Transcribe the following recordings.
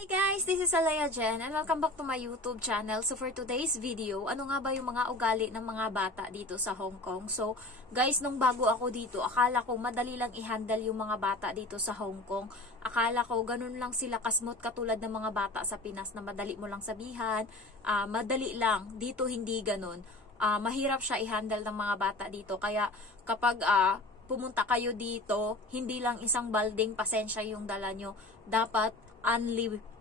Hey guys, this is Alaya Jen and welcome back to my YouTube channel. So for today's video, ano nga ba yung mga ugali ng mga bata dito sa Hong Kong? So guys, nung bago ako dito, akala ko madali lang i-handle yung mga bata dito sa Hong Kong. Akala ko ganun lang sila kasmot katulad ng mga bata sa Pinas na madali mo lang sabihan, madali lang. Dito hindi ganun. Mahirap siya i-handle ng mga bata dito. Kaya kapag pumunta kayo dito, hindi lang isang balding pasensya yung dala nyo. Dapat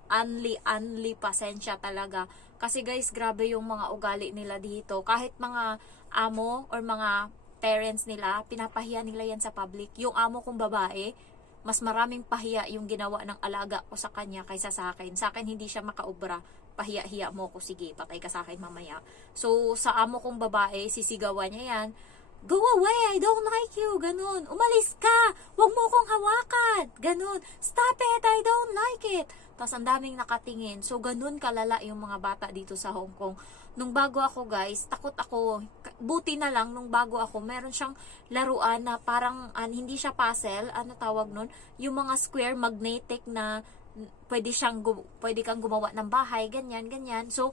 unli pasensya talaga. Kasi guys, grabe yung mga ugali nila dito. Kahit mga amo or mga parents nila, pinapahiya nila yan sa public. Yung amo kong babae, mas maraming pahiya yung ginawa ng alaga ko sa kanya kaysa sa akin. Sa akin hindi siya makaubra. Pahiya-hiya mo ko, sige, patay ka sa akin mamaya. So, sa amo kong babae, sisigawan niya yan. Go away, I don't like you, ganun. Umalis ka, wag mo akong hawakan, ganun. Stop it, I don't like it. Tapos ang daming nakatingin. So, ganun kalala yung mga bata dito sa Hong Kong. Nung bago ako guys, takot ako. Buti na lang, nung bago ako, meron siyang laruan na parang, hindi siya puzzle, ano tawag nun? Yung mga square magnetic na pwede kang gumawa ng bahay, ganyan, ganyan. So,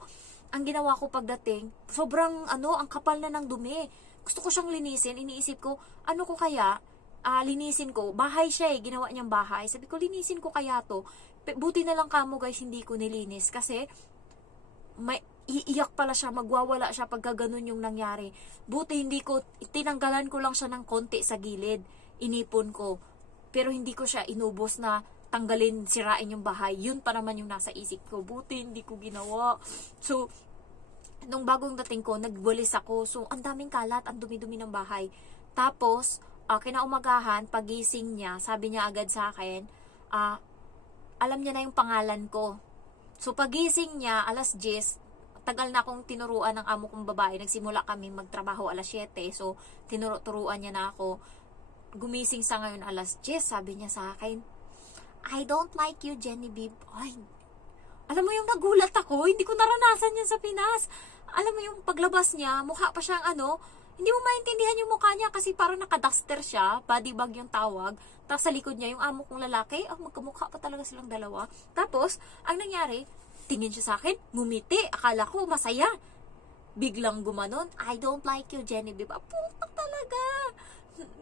ang ginawa ko pagdating, sobrang, ang kapal na ng dumi. Gusto ko siyang linisin, iniisip ko, ano ko kaya, linisin ko, bahay siya ginawa niyang bahay, sabi ko, linisin ko kaya to, buti na lang kamo guys, hindi ko nilinis, kasi, may, iiyak pala siya, magwawala siya pagka ganun yung nangyari, buti hindi ko, tinanggalan ko lang siya ng konti sa gilid, inipon ko, pero hindi ko siya inubos na, tanggalin, sirain yung bahay, yun pa naman yung nasa isip ko, buti hindi ko ginawa, so, nung bagong dating ko, nagwalis ako. So, ang daming kalat, ang dumi-dumi ng bahay. Tapos, kinaumagahan, pagising niya, sabi niya agad sa akin, alam niya na yung pangalan ko. So, pagising niya, alas 10, tagal na akong tinuruan ng amo kong babae. Nagsimula kami magtrabaho alas 7. So, tinuruan niya na ako. Gumising sa ngayon alas 10, sabi niya sa akin, I don't like you, Genevieve. Ay, alam mo yung nagulat ako, hindi ko naranasan yan sa Pinas. Alam mo yung paglabas niya, mukha pa siyang hindi mo maintindihan yung mukha niya kasi parang nakaduster siya, body bag yung tawag. Tapos sa likod niya, yung amo kong lalaki, magkamukha pa talaga silang dalawa. Tapos, ang nangyari, tingin siya sa akin, ngumiti, akala ko masaya. Biglang gumanon, I don't like you, Genevieve. Putak talaga.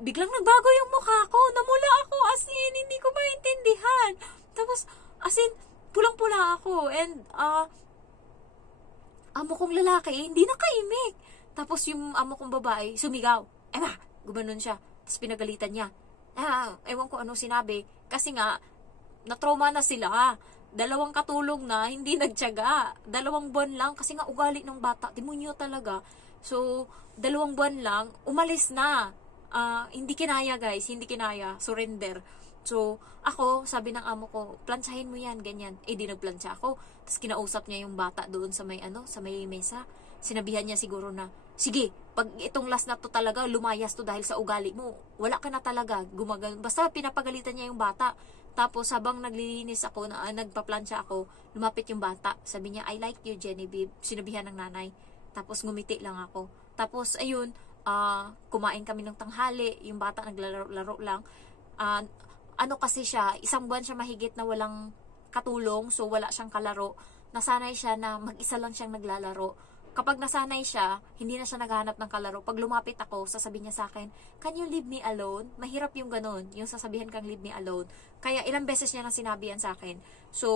Biglang nagbago yung mukha ko, namula ako, as in, hindi ko maintindihan. Tapos, as in, pulang-pula ako, and amo kong lalaki, hindi nakaimik. Tapos yung amo kong babae, sumigaw. Ema, gumanon siya. Tapos pinagalitan niya. Ewan ko anong sinabi. Kasi nga, na-trauma na sila. 2 katulong na, hindi nagtiyaga. 2 buwan lang, kasi nga ugali ng bata. Demonyo talaga. So, 2 buwan lang, umalis na. Hindi kinaya guys, hindi kinaya. Surrender. So, ako, sabi ng amo ko, plansahin mo yan, ganyan. Di nagplansya ako. Tapos kinausap niya yung bata doon sa may, sa may mesa. Sinabihan niya siguro na, sige, pag itong last na to talaga, lumayas to dahil sa ugali mo. Wala ka na talaga. Basta pinapagalitan niya yung bata. Tapos, habang naglilinis ako, nagpaplansya ako, lumapit yung bata. Sabi niya, I like you, Genevieve. Sinabihan ng nanay. Tapos, ngumiti lang ako. Tapos, ayun, kumain kami ng tanghali. Yung bata naglalaro lang. Kasi siya, 1 buwan siya mahigit na walang katulong, so wala siyang kalaro. Nasanay siya na mag-isa lang siyang naglalaro. Kapag nasanay siya, hindi na siya naghahanap ng kalaro. Pag lumapit ako, sasabihin niya sa akin, can you leave me alone? Mahirap yung ganun, yung sasabihin kang leave me alone. Kaya ilang beses niya na sinabi yan sa akin. So,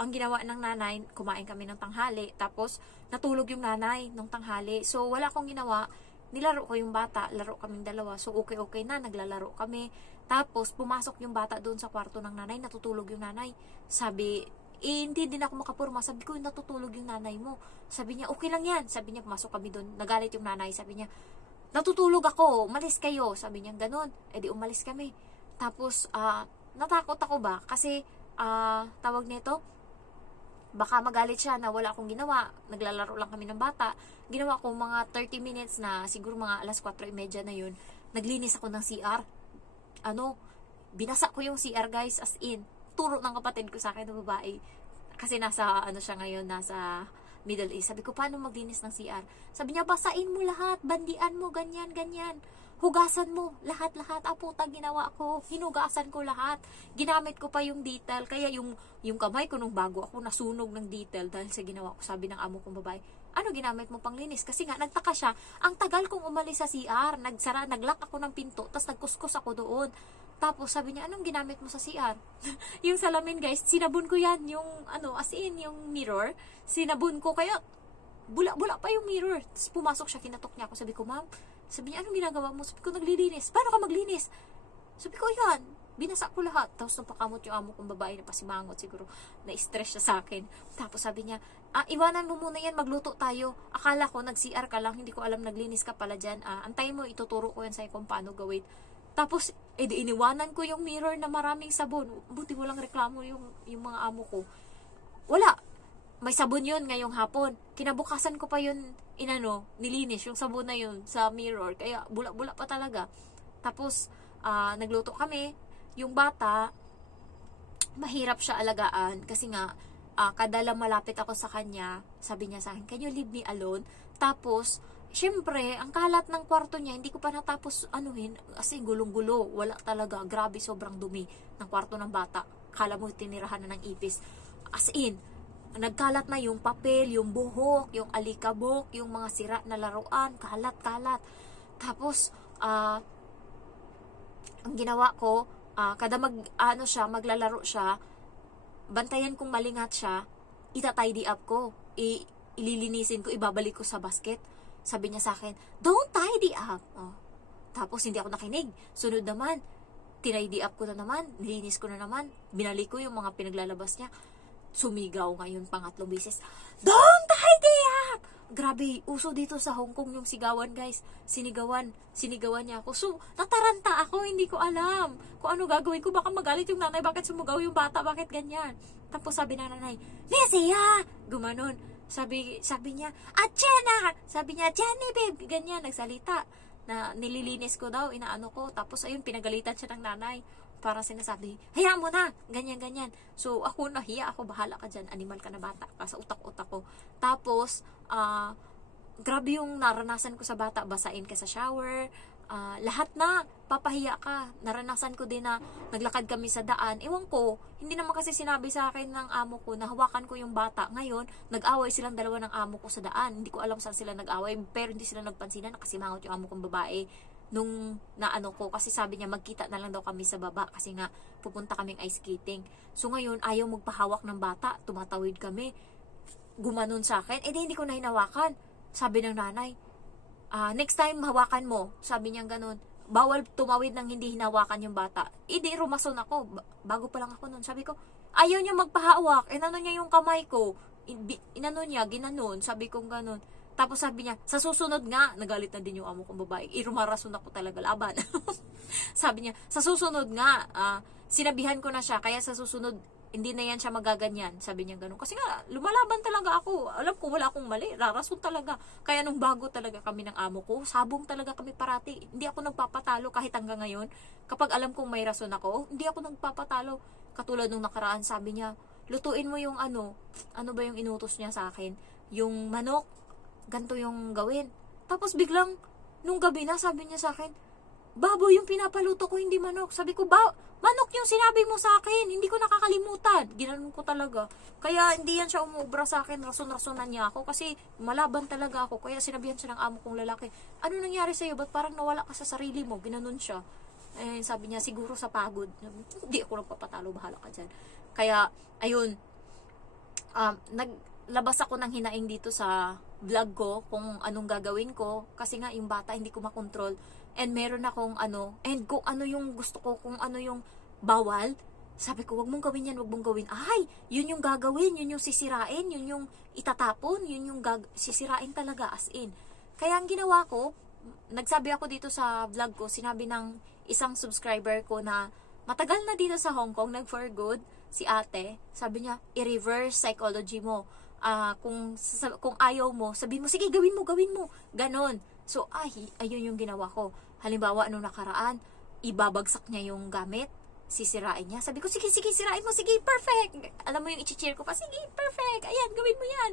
ang ginawa ng nanay, kumain kami ng tanghali, tapos natulog yung nanay ng tanghali. So, wala akong ginawa. Nilaro ko yung bata, laro kaming 2. So, okay na, naglalaro kami. Tapos, pumasok yung bata doon sa kwarto ng nanay, natutulog yung nanay. Sabi, hindi din ako makapurma. Sabi ko, natutulog yung nanay mo. Sabi niya, okay lang yan. Sabi niya, pumasok kami doon. Nagalit yung nanay. Sabi niya, natutulog ako, umalis kayo. Sabi niya, ganun. Di umalis kami. Tapos, natakot ako ba? Kasi, tawag nito, baka magalit siya na wala akong ginawa. Naglalaro lang kami ng bata. Ginawa ko mga 30 minutes na, siguro mga alas 4:30 na yun. Naglinis ako ng CR. Binasa ko yung CR guys, as in. Turo ng kapatid ko sa akin na babae. Kasi nasa, siya ngayon, nasa Middle East. Sabi ko, paano maglinis ng CR? Sabi niya, basain mo lahat, bandian mo, ganyan, ganyan. hugasan mo, lahat-lahat, puta, ginawa ko, hinugasan ko lahat, ginamit ko pa yung detail, kaya yung kamay ko nung bago ako nasunog ng detail dahil sa ginawa ko, sabi ng amo kong babae, ano ginamit mo pang linis? Kasi nga, nagtaka siya, ang tagal kong umalis sa CR, naglock ako ng pinto, tapos nagkuskus ako doon, tapos sabi niya, anong ginamit mo sa CR? Yung salamin guys, sinabon ko yan, yung as in, yung mirror, sinabon ko, kaya, bula-bula pa yung mirror, tapos pumasok siya, kinatok niya ako, sabi ko, ma'am, sabi niya, anong ginagawa mo? Sabi ko, naglilinis. Paano ka maglinis? Sabi ko, yan. Binasa ko lahat. Tapos napakamot yung amo kong babae na pasimangot siguro. Na-stress siya sa akin. Tapos sabi niya, iwanan mo muna yan, magluto tayo. Akala ko, nag-CR ka lang, hindi ko alam, naglinis ka pala dyan. Antayin mo, ituturo ko yan sa'yo kung paano gawin. Tapos, iniwanan ko yung mirror na maraming sabon. Buti walang reklamo yung mga amo ko. Wala. May sabon yun ngayong hapon. Kinabukasan ko pa yun, nilinis yung sabon na yun sa mirror. Kaya bula-bula pa talaga. Tapos, nagluto kami. Yung bata, mahirap siya alagaan. Kasi nga, kadala malapit ako sa kanya, sabi niya sa akin, can you leave me alone? Tapos, syempre, ang kalat ng kwarto niya, hindi ko pa natapos kasi gulong-gulo. Wala talaga. Grabe, sobrang dumi ng kwarto ng bata. Kala mo tinirahan na ng ipis. As in, nagkalat na yung papel, yung buhok, yung alikabok, yung mga sira na laruan, kalat-kalat. Tapos, ang ginawa ko, kada maglalaro siya, bantayan kong malingat siya, ita-tidy up ko, ililinisin ko, ibabalik ko sa basket. Sabi niya sa akin, don't tidy up. Tapos, hindi ako nakinig. Sunod naman, tinidy up ko na naman, nilinis ko na naman, binalik ko yung mga pinaglalabas niya. Sumigaw ngayon pangatlong beses, don't tidy up! Grabe, uso dito sa Hong Kong yung sigawan guys. Sinigawan niya ako. So, nataranta ako, hindi ko alam kung ano gagawin ko. Baka magalit yung nanay, bakit sumugaw yung bata, bakit ganyan? Tapos sabi ng nanay, Nesia! Gumanon. Sabi niya, Achena! Sabi niya, Jenny babe! Ganyan, nagsalita. Na nililinis ko daw, inaano ko. Tapos ayun, pinagalitan siya ng nanay. Para sinasabi, hayaan mo na, ganyan. So, ako nahiya, ako bahala ka dyan, animal ka na bata, sa utak-utak ko. Tapos, grabe yung naranasan ko sa bata, basain ka sa shower, lahat na, papahiya ka. Naranasan ko din na naglakad kami sa daan, ewan ko, hindi naman kasi sinabi sa akin ng amo ko na hawakan ko yung bata. Ngayon, nag-away silang dalawa ng amo ko sa daan, hindi ko alam saan sila nag-away, pero hindi sila nagpansinan, nakasimangot yung amo kong babae. Nung ko, kasi sabi niya magkita na lang daw kami sa baba kasi nga pupunta kaming ice skating. So ngayon, ayaw magpahawak ng bata, tumatawid kami, gumanon sa akin, hindi ko na hinawakan. Sabi ng nanay, next time hawakan mo, sabi niya ganun, bawal tumawid ng hindi hinawakan yung bata. Rumason ako, bago pa lang ako nun, sabi ko, ayaw niya magpahawak, inano niya yung kamay ko, ginanon, sabi kong ganun. Tapos sabi niya, sa susunod nga, nagalit na din yung amo kong babae. Rumarason ako talaga, laban. Sabi niya, sa susunod nga, sinabihan ko na siya, kaya sa susunod, hindi na yan siya magaganyan. Sabi niya ganun. Kasi nga, lumalaban talaga ako. Alam ko, wala akong mali. Rarason talaga. Kaya nung bago talaga kami ng amo ko, sabong talaga kami parati. Hindi ako nagpapatalo kahit hanggang ngayon. Kapag alam kong may rason ako, hindi ako nagpapatalo. Katulad nung nakaraan, sabi niya, lutuin mo yung ano ba yung inutos niya sa akin? Yung manok, ganito yung gawin. Tapos biglang, nung gabi na, sabi niya sa akin, baboy yung pinapaluto ko, hindi manok. Sabi ko, manok yung sinabi mo sa akin, hindi ko nakakalimutan. Ginanon ko talaga. Kaya hindi yan siya umubra sa akin, rason-rasonan niya ako, kasi malaban talaga ako. Kaya sinabihan siya ng amo kong lalaki, ano nangyari sa'yo? Ba't parang nawala ka sa sarili mo? Ginanon siya. Sabi niya, siguro sa pagod. Hindi ako nagpapatalo, bahala ka dyan. Kaya, ayun, naglabas ako ng hinaing dito sa vlog ko kung anong gagawin ko kasi nga yung bata hindi ko makontrol and meron akong and kung ano yung gusto ko, kung ano yung bawal, sabi ko wag mong gawin yan, wag mong gawin, yun yung gagawin, yun yung sisirain, yun yung itatapon, yun yung sisirain talaga as in. Kaya ang ginawa ko, nagsabi ako dito sa vlog ko, sinabi ng isang subscriber ko na matagal na dito sa Hong Kong, nag for good, si ate, sabi niya, i-reverse psychology mo. Kung ayaw mo, sabihin mo, sige, gawin mo, ganon. So, ayun yung ginawa ko. Halimbawa, nung nakaraan, ibabagsak niya yung gamit, sisirain niya. Sabi ko, sige, sirain mo, sige, perfect. Alam mo yung i-cheer ko pa, sige, perfect, ayan, gawin mo yan.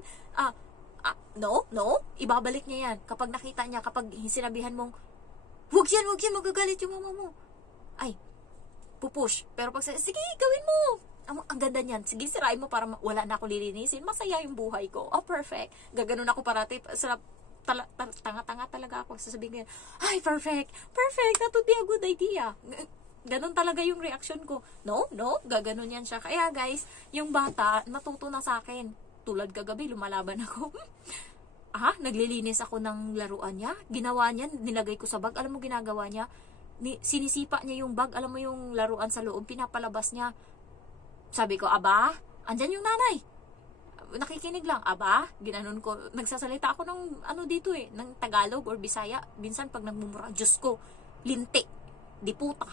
No, ibabalik niya yan. Kapag nakita niya, kapag sinabihan mong, Huwag yan, magagalit yung mama mo. Ay, pupush. Pero pag sige, gawin mo. Ang ganda niyan. Sige, sirain mo para wala na ako lilinisin. Masaya yung buhay ko. Oh, perfect. Gaganon ako parati. Tanga-tanga talaga ako. Sasabihin ko, ay, perfect. Perfect. That would be a good idea. Ganon talaga yung reaction ko. No, gaganon yan siya. Kaya guys, yung bata, natuto na sa akin. Tulad kagabi, lumalaban ako. Naglilinis ako ng laruan niya. Ginawa niya, nilagay ko sa bag. Alam mo ginagawa niya? Sinisipa niya yung bag. Alam mo yung laruan sa loob, pinapalabas niya. Sabi ko, aba, andyan yung nanay. Nakikinig lang, aba, ginanon ko. Nagsasalita ako ng dito ng Tagalog or Bisaya. Minsan pag nagmumura, Diyos ko, linti, di puta.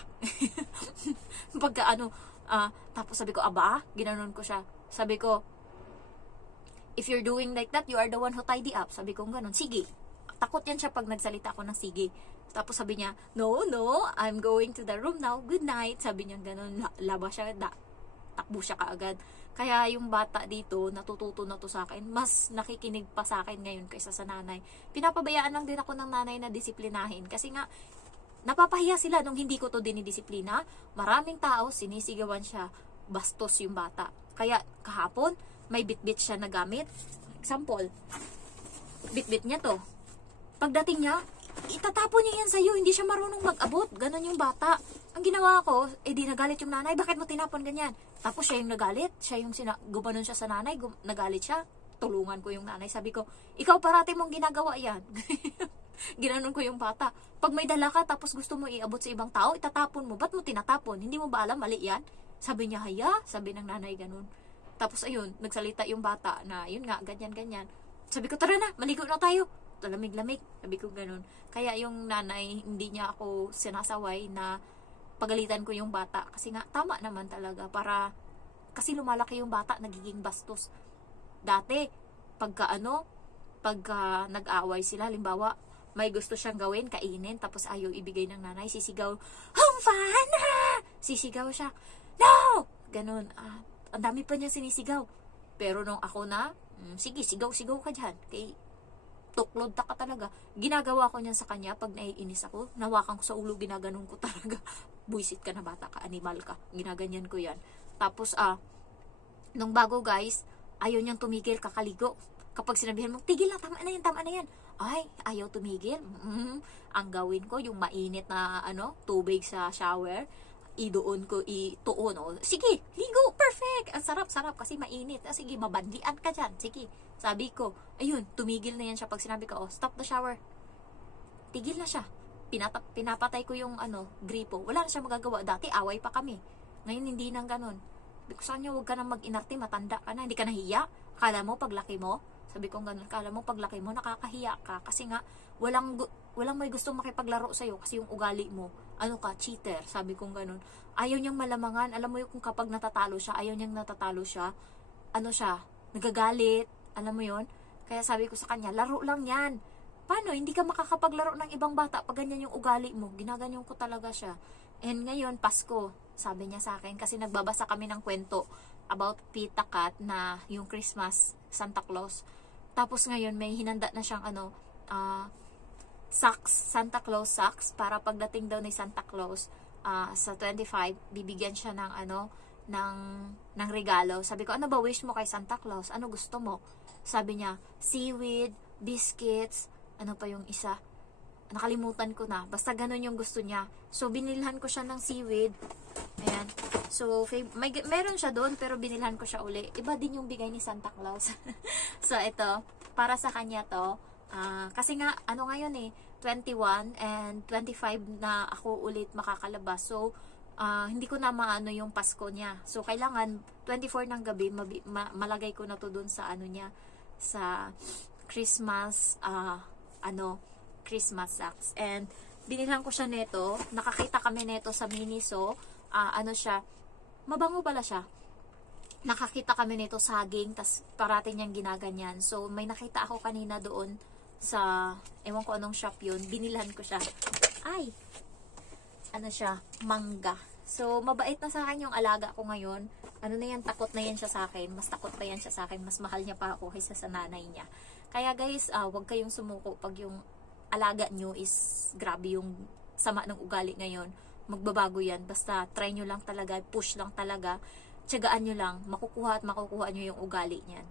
Pagka tapos sabi ko, aba, ginanon ko siya. Sabi ko, if you're doing like that, you are the one who tidy up. Sabi ko ganon, sige. Takot yan siya pag nagsalita ako ng sige. Tapos sabi niya, no, I'm going to the room now. Good night. Sabi niya ganon, labas siya, takbo siya kaagad. Kaya yung bata dito, natututo na to sa akin. Mas nakikinig pa sa akin ngayon kaysa sa nanay. Pinapabayaan lang din ako ng nanay na disiplinahin. Kasi nga, napapahiya sila nung hindi ko to dinidisiplina. Maraming tao, sinisigawan siya. Bastos yung bata. Kaya kahapon, may bitbit siya na gamit. Example, bitbit niya to. Pagdating niya, itatapon niya yan sa'yo. Hindi siya marunong mag-abot. Ganon yung bata. Ang ginawa ko, di nagalit yung nanay. Bakit mo tinapon ganyan? Tapos siya yung nagalit. Siya yung gumanon siya sa nanay. Nagalit siya. Tulungan ko yung nanay. Sabi ko, ikaw parati mong ginagawa yan. Ginanon ko yung bata. Pag may dala ka, tapos gusto mo iabot sa ibang tao, itatapon mo. Ba't mo tinatapon? Hindi mo ba alam? Mali yan? Sabi niya, haya. Sabi ng nanay, ganun. Tapos ayun, nagsalita yung bata na, yun nga, ganyan. Sabi ko, tara na, maligo na tayo. Lamig-lamig. Sabi ko ganun. Kaya yung nanay, hindi niya ako sinasaway na pagalitan ko yung bata. Kasi nga, tama naman talaga. Kasi lumalaki yung bata, nagiging bastos. Dati, pagka nag-away sila, limbawa, may gusto siyang gawin, kainin, tapos ayaw ibigay ng nanay, sisigaw, Humfana! Sisigaw siya, no! Ganun. Ang dami pa niya sinisigaw. Pero nung ako na, sige, sigaw-sigaw ka dyan. Kay tuklod ka talaga. Ginagawa ko niyan sa kanya pag naiinis ako. Nawakan ko sa ulo, ginaganon ko talaga. Buisit ka na bata ka, animal ka. Ginaganyan ko yan. Tapos, nung bago guys, ayaw niyang tumigil, kakaligo. Kapag sinabihan mo, tigil na, tama na yan. Ay, ayaw tumigil. Ang gawin ko, yung mainit na tubig sa shower, idoon ko, ituon. Sige, ligo, perfect. Ang sarap kasi mainit. Sige, mabandian ka dyan. Sige, sabi ko, ayun, tumigil na yan siya pag sinabi ko, stop the shower. Tigil na siya. Pinapatay ko yung gripo. Wala na siya magagawa. Dati, away pa kami. Ngayon, hindi nang ganun. Sabi ko sa kanya, huwag ka nang mag-inarte, matanda ka na. Hindi ka nahiya. Kala mo, paglaki mo, sabi ko ganun, kala mo, paglaki mo, nakakahiya ka. Kasi nga, walang may gustong makipaglaro sa'yo kasi yung ugali mo, cheater, sabi kong ganun. Ayaw niyang malamangan, alam mo yung kung kapag natatalo siya, ayaw niyang natatalo siya, nagagalit, alam mo yon. Kaya sabi ko sa kanya, laro lang yan. Paano, hindi ka makakapaglaro ng ibang bata pag ganyan yung ugali mo, ginaganyan ko talaga siya. And ngayon, Pasko, sabi niya sa akin, kasi nagbabasa kami ng kwento about Pita Cat na yung Christmas, Santa Claus. Tapos ngayon, may hinanda na siyang socks, Santa Claus socks, para pagdating daw ni Santa Claus sa 25, bibigyan siya ng ng regalo. Sabi ko, ano ba wish mo kay Santa Claus? Ano gusto mo? Sabi niya, seaweed, biscuits, ano pa yung isa? Nakalimutan ko na. Basta ganun yung gusto niya. So, binilhan ko siya ng seaweed. Ayan. So, meron siya doon, pero binilhan ko siya uli. Iba din yung bigay ni Santa Claus. So, ito, para sa kanya to. Kasi nga, ngayon 21 and 25 na ako ulit makakalabas. So, hindi ko na maano yung Pasko niya. So, kailangan 24 ng gabi, malagay ko na to doon sa niya, sa Christmas, Christmas socks. And, binilhan ko siya neto. Nakakita kami neto sa Miniso. Siya, mabango pala siya. Nakakita kami nito saging, tas parating niyang ginaganyan. So, may nakita ako kanina doon sa, ewan ko anong shop yun, binilhan ko siya. Ay! Siya, mangga. So, mabait na sa akin yung alaga ko ngayon. Takot na yan siya sa akin. Mas takot pa yan siya sa akin. Mas mahal niya pa ako kaysa sa nanay niya. Kaya guys, wag kayong sumuko pag yung alaga nyo is grabe yung sama ng ugali ngayon, magbabago yan. Basta try nyo lang talaga, push lang talaga, tiyagaan nyo lang, makukuha at makukuha nyo yung ugali niyan.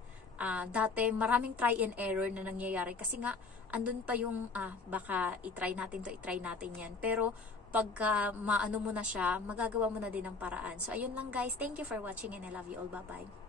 Dati maraming try and error na nangyayari kasi nga andun pa yung baka itry natin yan. Pero pagka maano mo na siya, magagawa mo na din ng paraan. So ayun lang guys, thank you for watching and I love you all, bye bye.